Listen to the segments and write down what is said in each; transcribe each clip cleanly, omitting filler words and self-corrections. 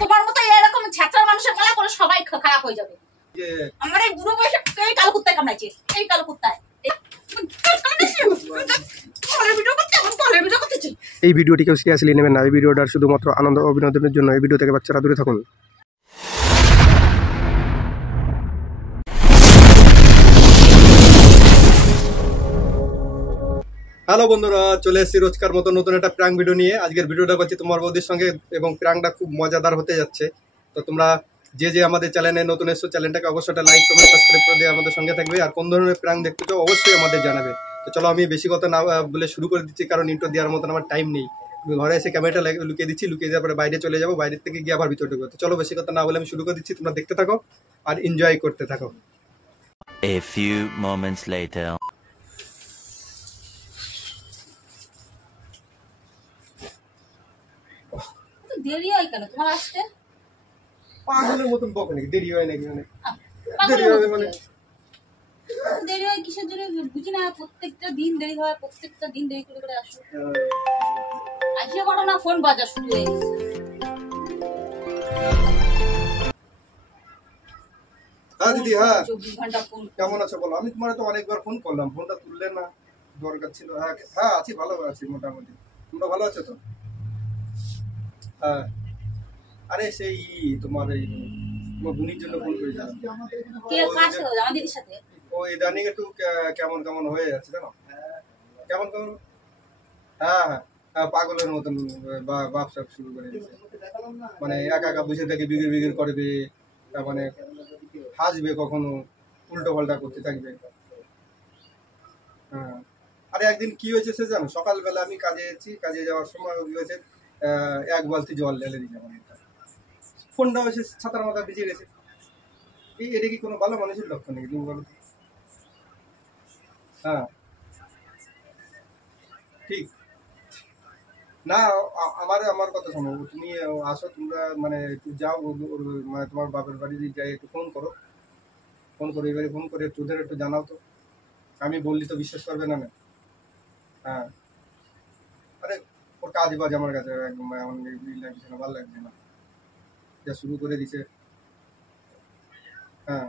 তোমার মতো এরকম ছাত্র মানুষের গলা করে সবাই খারাপ হয়ে যাবে। আমার এই বুড়ো বয়সে এই কালো কুত্তায় কামড়াইছে, এই কালো কুত্তায়। এই ভিডিওটি কেউ সিরিয়াসলি নেবেন না। এই ভিডিওটার শুধুমাত্র আনন্দ ও বিনোদনের জন্য। এই ভিডিও থেকে বাচ্চারা দূরে থাকুন। হ্যালো বন্ধুরা, চলে এসেছি রোজকার মতো নতুন একটা প্র্যাঙ্ক ভিডিও নিয়ে। আজকের ভিডিওটা করছি তোমার বৌদির সঙ্গে এবং প্র্যাঙ্কটা খুব মজাদার হতে যাচ্ছে। তো তোমরা যে আমাদের চ্যানেলে নতুন এসছো, চ্যানেলটাকে অবশ্যই একটা লাইক কমেন্ট সাবস্ক্রাইব করে দিয়ে আমাদের সঙ্গে থাকবে। আর কোন ধরনের প্র্যাঙ্ক দেখতে চাও অবশ্যই আমাদের জানাবে। তো চলো আমি বেশি কথা না বলে শুরু করে দিচ্ছি, কারণ ইন্ট্রো দেওয়ার মতন আমার টাইম নেই। ঘরে এসে ক্যামেরাটা লুকিয়ে দিচ্ছি, লুকিয়ে যাওয়ার পরে বাইরে চলে যাবো, বাইরের থেকে গিয়ে আবার ভিতরে ঢুকবো। তো চলো বেশি কথা না বলে আমি শুরু করে দিচ্ছি, তোমরা দেখতে থাকো আর এনজয় করতে থাকো। A few moments later. দেরি হয় কেন তোমার আসতে? পাগলের মতন বকে নাকি? দেরি হয় নাকি? মানে দেরি হয় মানে দেরি হয় কিসের জন্য বুঝি না। প্রত্যেকটা দিন দেরি হয়, প্রত্যেকটা দিন দেরি করে করে আসো। আসিয়ে বলো না ফোন বাজা শুরু হয়ে গেছে। হ্যাঁ দিদি, হ্যাঁ 24 ঘন্টা ফোন। কেমন আছো বলো? আমি তোমার তো অনেকবার ফোন করলাম, ফোনটা তুললে না, দরকার ছিল। হ্যাঁ হ্যাঁ আছি, ভালো আছি মোটামুটি। তোমরা ভালো আছো তো? হ্যাঁ, আরে সেই তোমার এই তোমার বোনের জন্য ফোন করেছিলাম। কে কাজ করো আমার দিদির সাথে? ও ইদানিং একটু কেমন কেমন হয়ে যাচ্ছে জানো, কেমন কেমন। হ্যাঁ হ্যাঁ হ্যাঁ, পাগলের মতন ব্যবসা শুরু করে দিয়েছে। মানে একা একা বসে থেকে বিগির বিগির করবে, মানে হাসবে, কখনো উল্টো পাল্টা করতে থাকবে। হ্যাঁ, আরে একদিন কি হয়েছে সে জানো, সকালবেলা আমি কাজে যাচ্ছি, কাজে যাওয়ার সময় কি হয়েছে, এক বালতি জল ঢেলে দিয়েছে আমার মাথায়। ফোনটাও এসে ছাতার মাথা ভিজে গেছে। এটা কি কোনো ভালো মানুষের লক্ষণ নাকি তুমি বলো? হ্যাঁ ঠিক না। আমার কথা শোনো, তুমি আসো, তোমরা মানে একটু যাও, মানে তোমার বাপের বাড়ি যাই, একটু ফোন করো, এবারে ফোন করে তোদের একটু জানাও তো। আমি বললি তো বিশ্বাস করবে না। হ্যাঁ, আরে ওর কাজ বাজ আমার কাছে একদম এমন লাগছে না, ভালো লাগছে না যা শুরু করে দিছে। হ্যাঁ,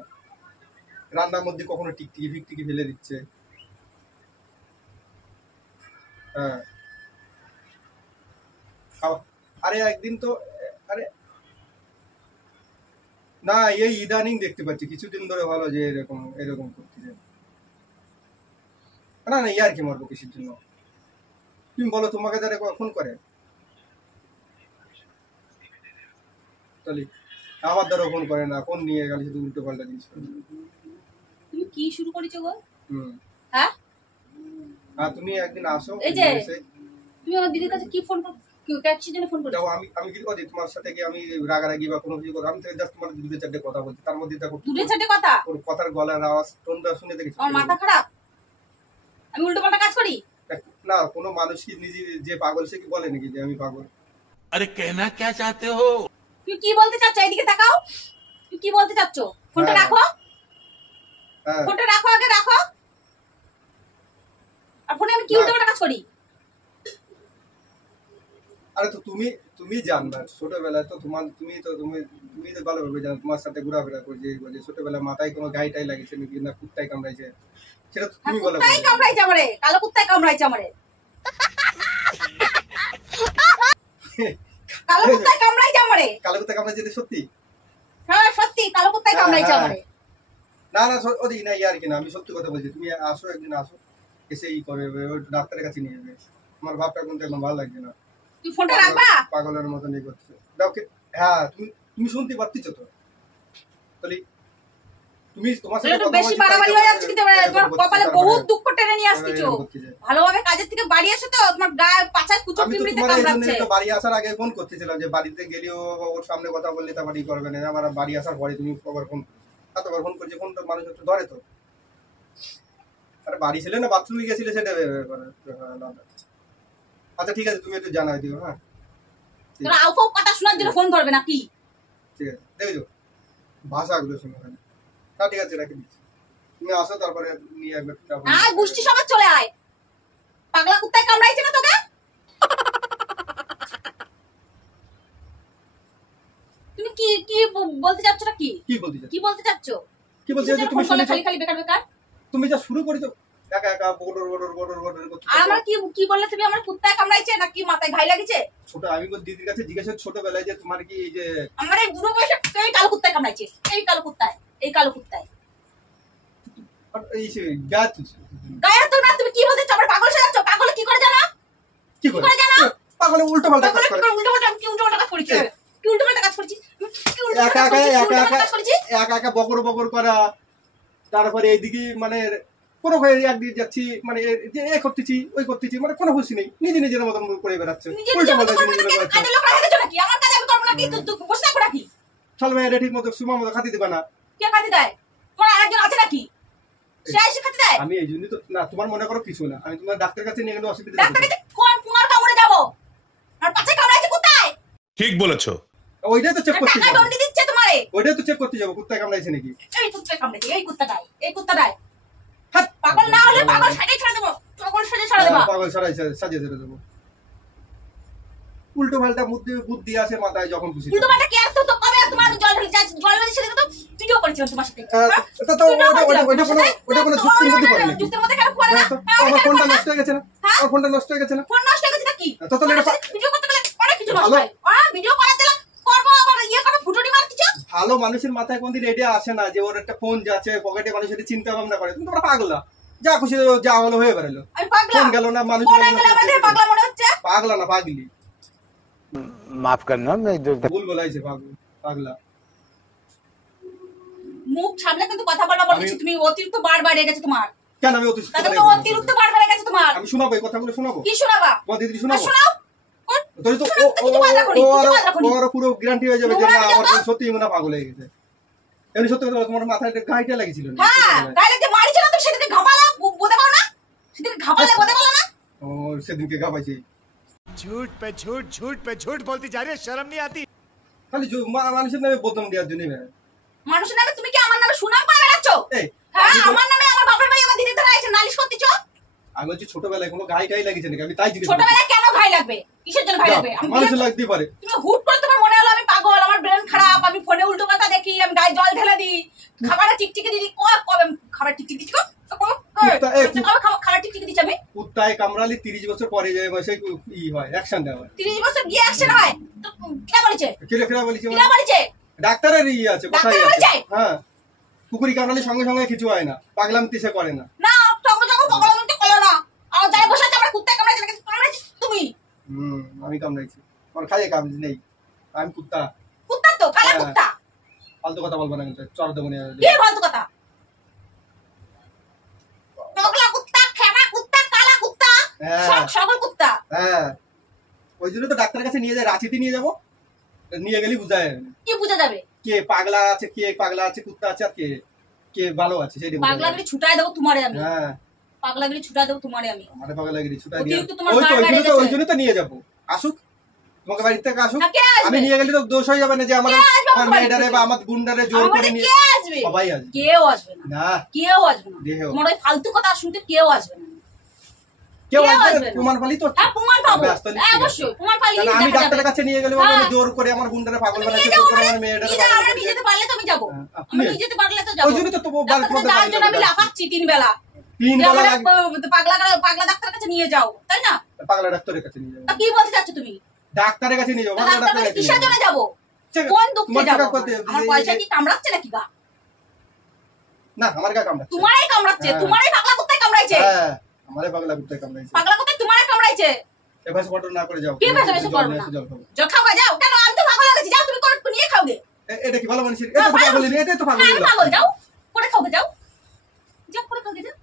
রান্নার মধ্যে কখনো টিকটিকি ফিকটিকি ফেলে দিচ্ছে। হ্যাঁ, আরে একদিন তো, আরে না, এই ইদানিং দেখতে পাচ্ছি কিছুদিন ধরে ভালো যে এরকম এরকম করতেছে। না না, ইয়ার কি মারবো কিসের জন্য? তুমি বলো, তোমাকে যারা ফোন করে তাহলে আমার দ্বারা ফোন করে না, ফোন নিয়ে গেলে শুধু উল্টো পাল্টা জিনিস করে। তুমি কি শুরু করেছো গো? হ্যাঁ, তুমি একদিন আসো। এই যে তুমি আমার দিদির কাছে কি ফোন কিসের জন্য ফোন করেছো? আমি কি করি তোমার সাথে, কি আমি রাগারাগি বা কোনো কিছু করি? আমি তো জাস্ট তোমার দুটো চারটে কথা বলছি, তার মধ্যে দেখো দুটো চারটে কথা, ওর কথার গলার আওয়াজ টোনটা শুনে দেখেছি আমার মাথা খারাপ? আমি উল্টো পাল্টা কাজ করি না? কোনো মানুষ কি নিজে যে পাগল সে কি বলে নাকি যে আমি পাগল? अरे कहना क्या चाहते हो? তুমি কি বলতে চাচ্ছ? এইদিকে তাকাও, তুমি কি বলতে চাচ্ছ? ফোনটা রাখো, ফোনটা রাখো, আগে রাখো। আর ফোনে আমি কি উল্টো পাল্টা কাজ করি? আরে তো তুমি জানবা, ছোটবেলায় তো তুমি তো ভালোভাবে জানো, তোমার সাথে ঘোরাফেরা করে যে ছোটবেলায় মাথায় কোনো গাইটাই লাগিয়েছে নাকি, না কুত্তায় কামড়াইছে, সেটা তো তুমি বলো। কুত্তায় কামড়াইছে আমারে, কালো কুত্তায় কামড়াইছে আমারে, কালো কুত্তায় কামড়াইছে আমারে। কালো কুত্তা কামড়াইছে? সত্যি? হ্যাঁ সত্যি, কালো কুত্তায় কামড়াইছে আমারে। না না ওদি না, ইয়ার কি না, আমি সত্যি কথা বলছি। তুমি আসো, একদিন আসো, এসে করে ডাক্তারের কাছে নিয়ে যাবে। আমার বাপটা কিন্তু একদম ভালো লাগছে না, তুই ফোনটা রাখবা, পাগলের মতন এই করছে। দাও হ্যাঁ, তুমি শুনতে পাচ্ছিস তো? তাহলে তুমি তোমার সাথে একটু বেশি বাড়াবাড়ি হয়ে যাচ্ছে কিন্তু তোমার কপালে বহুত দুঃখ টেনে নিয়ে আসছিছো। ভালোভাবে কাজের থেকে বাড়ি এসে তো তোমার গায়ে পাছায় কুচো পিমড়িতে কামড়াচ্ছে। তো বাড়ি আসার আগে ফোন করতেছিলাম যে বাড়িতে গেলেও ওর সামনে কথা বললে তা বাড়ি করবে না। আমার বাড়ি আসার পরে তুমি আবার ফোন, এতবার ফোন করছি, ফোনটা মানুষ একটু ধরে তো। আরে বাড়ি ছিলে না বাথরুমে গেছিলে সেটা আচ্ছা ঠিক আছে, তুমি একটু জানাই দিও। হ্যাঁ, তোরা আউফাউ কথা শোনার জন্য ফোন ধরবে নাকি? ঠিক আছে, দেখো ভাষাগুলো শুনে। হ্যাঁ ঠিক আছে, রাখি দিচ্ছি। তুমি আসো, তারপরে নিয়ে একবার আয় গোষ্ঠী সবার চলে আয়। পাগলা কুত্তায় কামড়াইছে না তোকে? কি কি বলতে চাচ্ছ? কি বলতে চাচ্ছ? কি বলতে চাচ্ছ? তুমি ফোন করলে শুনেছো? খালি খালি বেকার বেকার। তুমি যা শুরু করেছো একা একা বড়র বড়র বড়র বড়র করতে আর আমার কি কি বললে তুমি? আমার কুত্তায় কামড়াইছে নাকি মাথায় ঘাই লাগিছে? ছোট আমি বল দিদির কাছে জিজ্ঞাসা করছি ছোটবেলায় যে তোমার কি এই যে আমার এই বুড়ো বয়সে এই কালো কুত্তায় কামড়াইছে, এই কালো কুত্তায়, এই কালো কুত্তায়। এই যে গাছ গায়ে তো না, তুমি কি বলতে চাও? আমার পাগল সাজাচ্ছ? পাগল কি করে জানো? কি কি করে জানো? পাগলে উল্টো পাল্টা পাগল কাজ কি করে করে? উল্টো পাল্টা, কি উল্টো পাল্টা কাজ করেছি? কি উল্টো পাল্টা কাজ করেছি? কি উল্টো একা পাল্টা একা কাজ করেছি? কি একা উল্টো পাল্টা একা কাজ করেছি? একা একা বকর বকর করা, তারপরে এইদিকে মানে কোনো একদিকে যাচ্ছি মানে যে এ করতেছি ওই করতেছি মানে কোনো খুশি নেই, নিজে নিজের মতন করে বেড়াচ্ছে নিজে উল্টো নিজে মতো পাল্টা করবে জিনিস না, বেড়াচ্ছে। কাজের লোক রাখা নাকি? আমার কাজ আমি করবো নাকি? তুই বসে থাকবো নাকি? চল মেয়েরা ঠিক মতো সময় মতো খাতি দিবা না। কে খাতে দেয়? তোমার আরেকজন আছে নাকি? সে এসে খাতে দেয়? আমি এই জন্যই তো না, তোমার মনে করো কিছু না, আমি তোমার ডাক্তারের কাছে নিয়ে গেলে অসুবিধা ডাক্তার নেই। কাছে কোন পুঙ্গার কামড়ে যাবো? আর পাছে কামড়াইছে কোথায়? ঠিক বলেছো। ওইটাই তো চেক করতে টাকা যাবো, দন্ডি দিচ্ছে তোমারে। ওইটাই তো চেক করতে যাবো কুত্তা কামড়াইছে নাকি। এই কুত্তায় কামড়েছে, এই কুত্তাটাই, এই কুত্তাটাই। হাট! পাগল না হলে পাগল সাজে ছাড়া দেবো, পাগল সাজে ছাড়া দেবো। পাগল সাজিয়ে ধরে দেবো। উল্টো পাল্টা বুদ্ধি আছে মাথায় যখন খুশি। উল্টো পাল্টা কি? আর তো তো কবে তোমার জল ঢেলে জল ঢেলে সেটা তো ভিডিও করেছিলাম তোমার সাথে। তো ওটা কোনো যুক্তির মধ্যে পড়ে নাকি? যুক্তির মধ্যে কেন পড়ে না? আমার ফোনটা নষ্ট হয়ে গেছে না, আমার ফোনটা নষ্ট হয়ে গেছে না। ফোন নষ্ট হয়ে গেছে নাকি? তো তাহলে এটা ভিডিও করতে গেলে অনেক কিছু নষ্ট ভালো। হয়। ভিডিও করার দিলাম করবো, আবার ইয়ে করবো, ফুটুনি মার কিছু। ভালো মানুষের মাথায় কোনদিন এটা আসে না যে ওর একটা ফোন যাচ্ছে পকেটে, মানুষ এটা চিন্তা ভাবনা করে। তুমি তোমরা পাগলা, যা খুশি যা হলো হয়ে বেরোলো। আমি পাগলা? ফোন গেল না, মানুষ ফোন গেল গেলে না, আমাদের পাগলা মনে হচ্ছে? পাগলা না পাগলি, माफ करना मैं जो ভুল বলাইছে পাগলা। মুখ সামনে কিন্তু কথা বলা বলেছি, তুমি অতিরিক্ত বার বেড়ে গেছে তোমার। কেন আমি অতিরিক্ত তাহলে তো অতিরিক্ত বার বেড়ে গেছে তোমার। আমি শোনাবো, এই কথাগুলো শোনাবো, কি শোনাবা? তোমার দিদি আর শোনাবো। শোনাও। কোন- তাহলে তো শোনাও তো, কিছু বাধা করি, কিছু বাধা করি। ওর পুরো গ্যারান্টি হয়ে যাবে যে নোংরা না হয়ে আমার যাবে। বোন সত্যি মনে হয় পাগল হয়ে গেছে। এমনি সত্যি কথা বলো, তোমার মাথায় একটা গাইটা লাগিয়েছিল না? হ্যাঁ, গাইলে যে মারিছে না, তুমি সেদিকে ঘাপালা বোঝা পাও না? সেদিকে ঘাপালে বোঝা পাও না? ও সেদিনকে গাবাইছে। झूठ पे झूठ बोलती जा रही है, शर्म नहीं आती? খালি মানুষের নামে বদনাম দেওয়ার জন্য। মানুষের নামে তুমি কি আমার নামে সুনাম করে বেড়াচ্ছ? এই হ্যাঁ, আমি আমার নামে আমার বাপের বাড়ি আমার দিদির ধরে এসে নালিশ করতেছ। আমি বলছি ছোটবেলায় কোনো গাই লাগিয়েছে নাকি, আমি তাই জিজ্ঞেস করছি। ছোটবেলায় কেন ঘাই লাগবে? কিসের জন্য ঘাই লাগবে? আমি মানুষের লাগতেই পারে। তুমি হুট করে তোমার মনে হলো আমি পাগল, আমার ব্রেন খারাপ, আমি ফোনে উল্টো কথা দেখি, আমি গায়ে জল ঢেলে দিই, খাবারে টিকটিকি দিই। কবে খাবার টিকটিকি দিচ্ছি? খাবার টিকটিকি দিচ্ছি আমি? কুত্তায় কামড়ালে 30 বছর পরে যায় সেই ই হয়, অ্যাকশন দেওয়া হয়। 30 বছর গিয়ে অ্যাকশন হয় তো কে বলেছে? কিরা বলেছি কে বলেছে? ডাক্তারের ই আছে, কোথায় ডাক্তার আছে? বলেছে? হ্যাঁ, কুকুরি কামড়ালে সঙ্গে সঙ্গে কিছু হয় না, পাগলাম তিসে করে না। না, সঙ্গে সঙ্গে পাগল মতো কলো না। আর যাই বসে আছে আমার কুত্তা কামড়াইছে নাকি? কামড়াইছে তুমি? আমি কামড়াইছি, আমার খাইয়ে কাজ নেই, আমি কুত্তা। কুত্তা তো কালা হ্যাঁ। কুত্তা। ফালতু কথা বলবো না কিন্তু, চর দেবো না। কি ফালতু কথা? পাগলা কুত্তা, খেপা কুত্তা, কালা কুত্তা, হ্যাঁ। সকল কুত্তা। হ্যাঁ, ওই জন্য তো ডাক্তারের কাছে নিয়ে যায়, রাঁচিতে নিয়ে যাবো, নিয়ে গেলেই বুঝায় কি বুঝা যাবে? কে পাগলা আছে, কে পাগলা আছে, কুত্তা আছে, আর কে কে ভালো আছে সেটা বোঝা যাবে। পাগলাগিরি ছুটাই দেবো তোমারে আমি। হ্যাঁ, পাগলাগিরি ছুটাই দেবো তোমারে আমি। আমাদের পাগলাগিরি ছুটাই দিয়ে অতিরিক্ত তোমার ওই তো বার বেড়ে ওই গেছে। জন্য তো নিয়ে যাবো, আসুক তোমাকে বাড়ি থেকে আসুক। না, কে আসবে? আমি নিয়ে গেলে তো দোষ হয়ে যাবে না যে আমার কে আসবে আমার আমার বাড়ি মেয়েটারে থেকে? বা আমার গুন্ডারে জোর করে আমাদের নিয়ে কে আসবে? সবাই আসবে। কেউ আসবে না। না, কেউ আসবে না। দেহ। তোমার ওই ফালতু কথা শুনতে কেউ আসবে না। কেউ কেউ আসবে আসবে না, না। প্রমাণ পালি তো। হ্যাঁ, প্রমাণ পাবো। ব্যস্ত নেই, হ্যাঁ, ঠিক আছে। অবশ্যই প্রমাণ পাইলে কারণ আমি ডাক্তারের কাছে নিয়ে গেলে বলবো আমি জোর করে আমার গুন্ডারে পাগল তুমি বানাচ্ছি, নিয়ে যাও জোর করে আমারে, আমার মেয়েটারে নিয়ে যাও, পাগল আমরা বানাচ্ছি। নিয়ে যেতে পারলে তো আমি যাবো। হ্যাঁ, আমরা আপনি- নিয়ে যেতে পারলে তো যাবো। ওই জন্য তো তোমার বাড়ির ডাক্তারের মধ্যে যাওয়ার পাগল জন্য আমি বানাচ্ছি। লাফাচ্ছি 3 বেলা। 3 যে বেলা আমারে পাগলা ডাক্তারের কাছে নিয়ে যাও, তাই না? পাগলা ডাক্তারের কাছে নিয়ে যাবো, তা কি বলতে চাচ্ছ তুমি? ডাক্তারের কাছে নিয়ে যাবো, তা পাগলা ডাক্তার ডাক্তারের কাছে কাছে কিসের নিয়ে জন্য যাবো। যাবো? ঠিক আছে, কোন দুঃখে তোমার যাবো? টাকা করতে হবে। আমার পয়সা কি কামড়াচ্ছে নাকি গা? না, আমার গা কামড়াচ্ছে। তোমারই কামড়াচ্ছে, হ্যাঁ। তোমারই পাগলা কুত্তায় কামড়াইছে। হ্যাঁ, আমারে পাগলা কুত্তায় কামড়াইছে। পাগলা কুত্তায় তোমারই কামড়াইছে। এভাবে বটন না করে যাও। কি ভেসে জল করবো নিয়ে না? এসে জল খাবো। জল খাওয়া যাও। কেন? আমি তো পাগল হয়ে গেছি। যাও তুমি করে নিয়ে খাও গে। এটা কি ভালো মানুষের? এটা তো ভালো পাগল, এটাই তো পাগল। হ্যাঁ, আমি পাগল। যাও করে খাও গে, যাও। যাও করে খাও গে, যাও।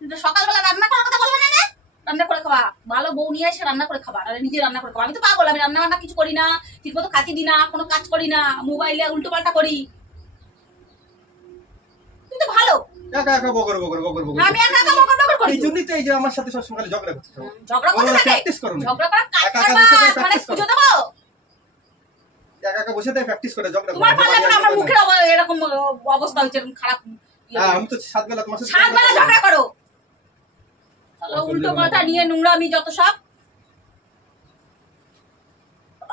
কিন্তু সকালবেলা রান্না করার কথা বলবে না না? রান্না করে খাওয়া। ভালো বউ নিয়ে এসে রান্না করে খাবা। আর নিজে রান্না করে খাওয়া। আমি তো পাগল, আমি রান্না বান্না কিছু করি না, ঠিকমতো খাতি দিই না, কোনো কাজ করি না, মোবাইলে উল্টো পাল্টা করি। তুমি তো ভালো। একা একা বকর বকর বকর বকর। আমি একা একা বকর বকর করি। এই জন্যই তো এই যে আমার সাথে সবসময় খালি ঝগড়া করছো। ঝগড়া করতে ওরা থাকে। practice করো না। ঝগড়া করার কাজ একা একা করবা, বসে থেকে মানে practice করো। পুজো দেবো। একা একা বসে থেকে প্র্যাকটিস করে ঝগড়া তোমার করো। ফলে এখন আমার মুখের এরকম অবস্থা হয়েছে, এরকম খারাপ। হ্যাঁ, আমি তো 7 বেলা তোমার সাথে 7 বেলা ঝগড়া করো। তাহলে উল্টো কথা নিয়ে নোংরামি যত সব।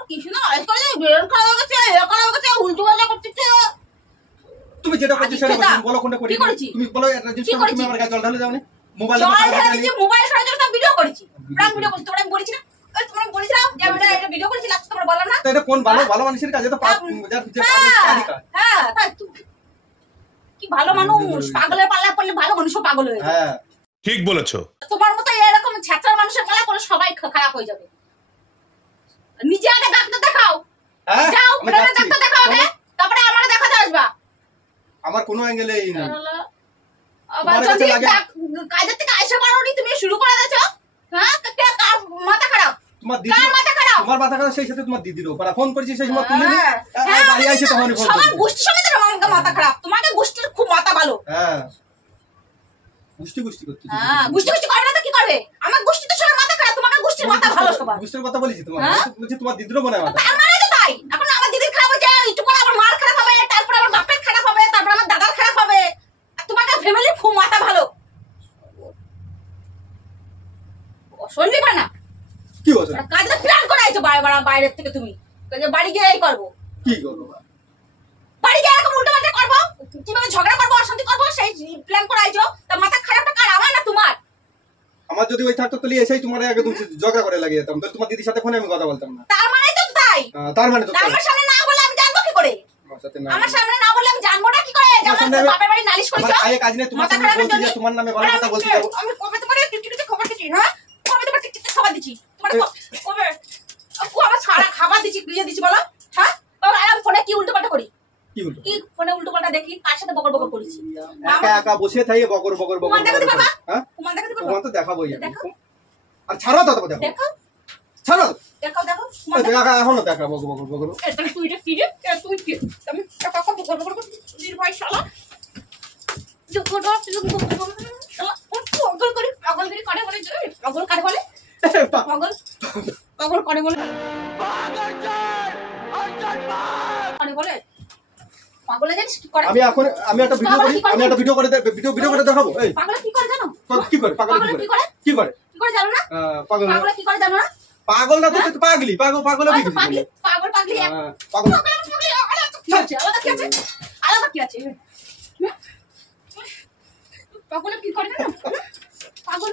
কি সুন্দর আয়েস করে ব্রেন খারাপ হয়ে গেছে, এ খারাপ হয়ে গেছে, উল্টো পাল্টা করতেছে। তুমি যেটা করছো সেটা আদিত্যদা, বলো কোনটা করি কি করেছি? তুমি বলো এটা জিনিস কি তুমি করেছি? আমার গায়ে জল ঢালে যাওনি মোবাইল জল ঢেলে দিয়েছি, মোবাইল সরার জন্য ভিডিও করেছি, প্রাঙ্ক ভিডিও করেছি। তোমরা আমি বলেছি না, ওই তোমরা বলেছিলাম যে আমি এটা ভিডিও করেছি, লাস্ট তোমরা বললাম না? তো এটা কোন ভালো ভালো মানুষের কাজ এটা হ্যাঁ, তাই তো। কি ভালো মানুষ, পাগলের পাল্লা পড়লে ভালো মানুষও পাগল হয়ে যায়। হ্যাঁ ঠিক বলেছো। তোমার মতো এরকম ছ্যাঁচড়া মানুষের পাল্লা পড়লে সবাই খারাপ হয়ে যাবে। নিজে আগে ডাক্তার দেখাও, হ্যাঁ যাও আমি প্রাণের যাচ্ছি। ডাক্তার দেখাও আগে, তারপরে আমারে দেখাতে আসবা। আমার কোনো অ্যাঙ্গেলেই না আবার তোমার কাছে যদি লাগে- কাজের থেকে আইসা পারোনি, তুমি শুরু করে দিয়েছো। হ্যাঁ, কার মাথা খারাপ? তোমার কার দিদি মাথা খারাপ? তোমার মাথা খারাপ সেই সাথে তোমার দিদিরও পারা ফোন করেছি সেই সময় তুলে হ্যাঁ, হ্যাঁ, বাড়ি আইছে তখন ফোন সবার করেছি গোষ্ঠীর সঙ্গে তো আমাকে মাথা খারাপ, তোমাকে গোষ্ঠীর খুব মাথা ভালো। হ্যাঁ গুষ্টি গুষ্টি করতে হ্যাঁ, গোষ্ঠী গোষ্ঠী করবে না তো কি করবে? আমার গোষ্ঠী তো সবার মাথা খারাপ, তোমাকে গোষ্ঠীর মাথা ভালো সবার। গুষ্টির কথা বলেছি তোমার হ্যাঁ? বলছি তোমার দিদিরও মনে হয় মাথা তার মানে তো তাই, এখন আমার দিদির খারাপ হচ্ছে, একটু করে আমার মার খারাপ হবে, তারপর আমার বাপের খারাপ হবে, তারপর আমার দাদার খারাপ হবে। আর তোমাকে ফ্যামিলির খুব মাথা ভালো। শুনলি না? কি বলছো কাজটা প্ল্যান করে আইছো বাইরের থেকে তুমি, যে বাড়ি গিয়ে এই করবো, কি করবো বাড়ি গিয়ে এরকম উল্টো পাল্টা করবো, কিভাবে ঝগড়া করবো, অশান্তি করবো, সেই প্ল্যান করে আইছো। তার মাথা খারাপটা কার, আমার না তোমার? আমার যদি ওই থাকতো তাহলে এসেই তোমার আগে তুমি ঝগড়া করে লাগিয়ে যেতাম তাহলে তোমার দিদির সাথে ফোনে আমি কথা বলতাম না তার মানে তো তাই। তার মানে তো তা আমার সামনে না বললে আমি জানবো কি করে? আমার সাথে না আমার সামনে না বললে আমি জানবো না কি করে যে আমার আমার সামনে বাপের বাড়ি নালিশ আমার করেছো? খায়ে কাজ নেই তোমার মাথা সামনে খারাপের বলছি যে জন্য- তোমার নামে ভালো কথা বলছি যাবো আমি কবে তোমার টিকটিকিতে খবর দিচ্ছি? হ্যাঁ, কবে তোমার টিকটিকিতে খবর দিচ্ছি? তোমার কবে আমার সারা খাবার দিচ্ছি, দিয়ে দিচ্ছি বলো? হ্যাঁ, আর আমি ফোনে কি উল্টো পাল্টা করি? কি বলতো কি ফোনে উল্টো পাল্টা দেখি, কার সাথে বকর বকর করেছি? একা একা বসে থাকি বকর বকর বকর তোমার দেখাতে বকর পারবা? করে। হ্যাঁ তোমার দেখাতে পারবা? তোমার তো দেখাবোই আমি দেখো। আর ছাড়ো তো দেখো দেখো, ছাড়ো দেখাও, দেখো। তোমার ওই দেখা এখনো দেখা বকর বকর বকর এটা তুই রে ফিরে, তুই কি? আমি টাকা কত বকর বকর করছি? ভাই শালা পাগলগিরি করে বলে, পাগল কারে বলে? পাগল পাগল করে বলে, করে বলে পাগলে জানিস কি করে? আমি এখন আমি একটা ভিডিও করি আমি একটা ভিডিও করে ভিডিও করে দেখাবো এই পাগলে কি করে জানো? কি করে পাগল পাগলে কি করে কি করে কি করে জানো না? পাগল পাগলে কি করে জানো না? পাগল না তো তুই তো পাগলি পাগল পাগল ওই তো পাগলি, পাগল পাগলি এক পাগল পাগল আলাদা কি আছে? আলাদা কি আছে? আলাদা কি আছে? পাগলে কি করে জানো? পাগল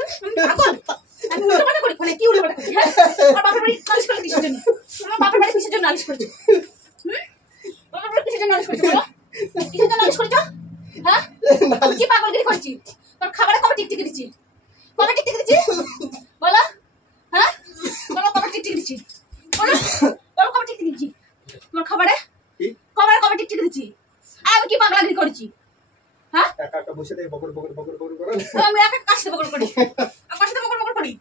পাগল আমি উল্টো পাল্টা করি, ফোনে কি উল্টো পাল্টা করি? হ্যাঁ, আমার বাপের বাড়ি নালিশ করে কিসের জন্য? আমার বাপের বাড়ি কিসের জন্য নালিশ করেছো? বাপের বাড়ি কিসের জন্য নালিশ করেছো বলো? কিসের জন্য নালিশ করেছো? হ্যাঁ, আমি কি পাগলগিরি করছি? তোর খাবারে কবে টিকটিকি দিচ্ছি? কবে টিকটিকি দিচ্ছি বলো? হ্যাঁ, বলো কবে টিকটিকি দিচ্ছি? বলো বলো কবে টিকটিকি দিচ্ছি? তোমার খাবারে কবে টিকটিকি দিচ্ছি? আর আমি কি পাগলাগিরি করেছি? হ্যাঁ, একা একা বসে থাকি বকর বকর বকর বকর করে আমি একা কার সাথে বকর করি? কার সাথে বকর বকর করি?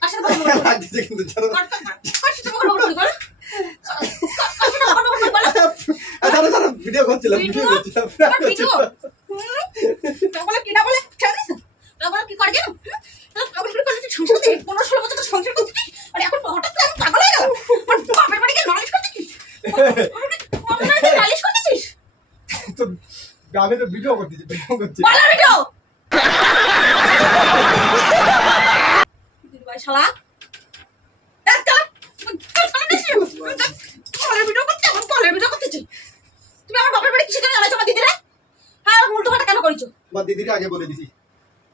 কার সাথে বকর বকর করি? লাগছে কিন্তু ছাড়ো কার সাথে বকর বকর করি বলো? কার সাথে বকর বকর করি বলো? ছাড়ো ভিডিও করছিলাম ভিডিও করছিলাম তোমার ভিডিও? পাগলে কি না বলে জানিস? পাগলে কি করে জানো? পাগল করে তুই সংসার করছিস, 15-16 বছর তো সংসার করছিস, আর এখন হঠাৎ করে আমি পাগল হয়ে গেলাম। আর বাপের বাড়ি গিয়ে নালিশ করছিস? বাপের বাড়ি গিয়ে নালিশ করছিস? তো আমি তো ভিডিও করতেছি ভিডিও করছি বলো ভিডিও। ভাই শালা দেখ তো, বলের ভিডিও করতে, আমার বলের ভিডিও করতেছি। তুমি আমার বাপের বাড়ি কিসের জন্য আলাইছো আমার দিদিরা? হ্যাঁ, উল্টো পাল্টা কেন করেছো? তোমার দিদিকে আগে বলে দিছি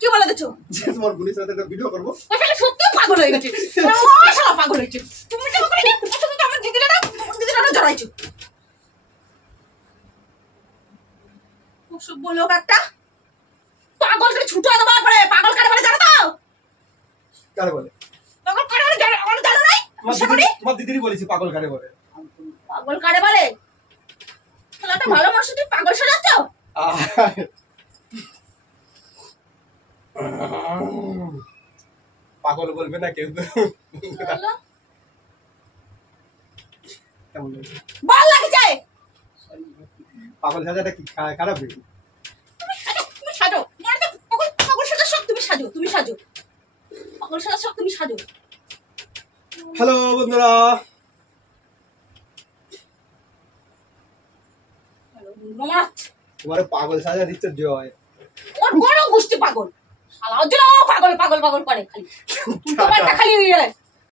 কি বলে দিচ্ছ? যে তোমার বোনের সাথে একটা ভিডিও করবো ওই ফেলে সত্যি পাগল হয়ে গেছে, ও শালা পাগল হয়েছে। তুমি তো করে নি, তুমি তো আমার দিদিরা জড়াইছো। অসভ্য লোক একটা, পাগলকে ছুটো দেবো পরে। পাগল কারে বলে জানো তো? কারে বলে পাগল কারে বলে জানো? আমার জানো নাই? তোমার দিদিরই বলেছি পাগল কারে বলে পাগল কারে বলে? তাহলে একটা ভালো মানুষ তুই পাগল সাজাচ্ছ? পাগল বলবে না কেউ কেমন লাগছে? বল লাগে চাই। পাগল সাজাটা কি খারাপ নাকি? তুমি সাজো, মানে তো পাগল সাজার শখ তুমি সাজো, তুমি সাজো পাগল সাজার শখ তুমি সাজো। হ্যালো বন্ধুরা রমানাথ তোমার পাগল সাজা দিচ্ছে জয় ওর বড় গোষ্ঠী পাগল শালা, ওর জন্য ও পাগল পাগল পাগল করে খালি। উল্টো পাল্টা খালি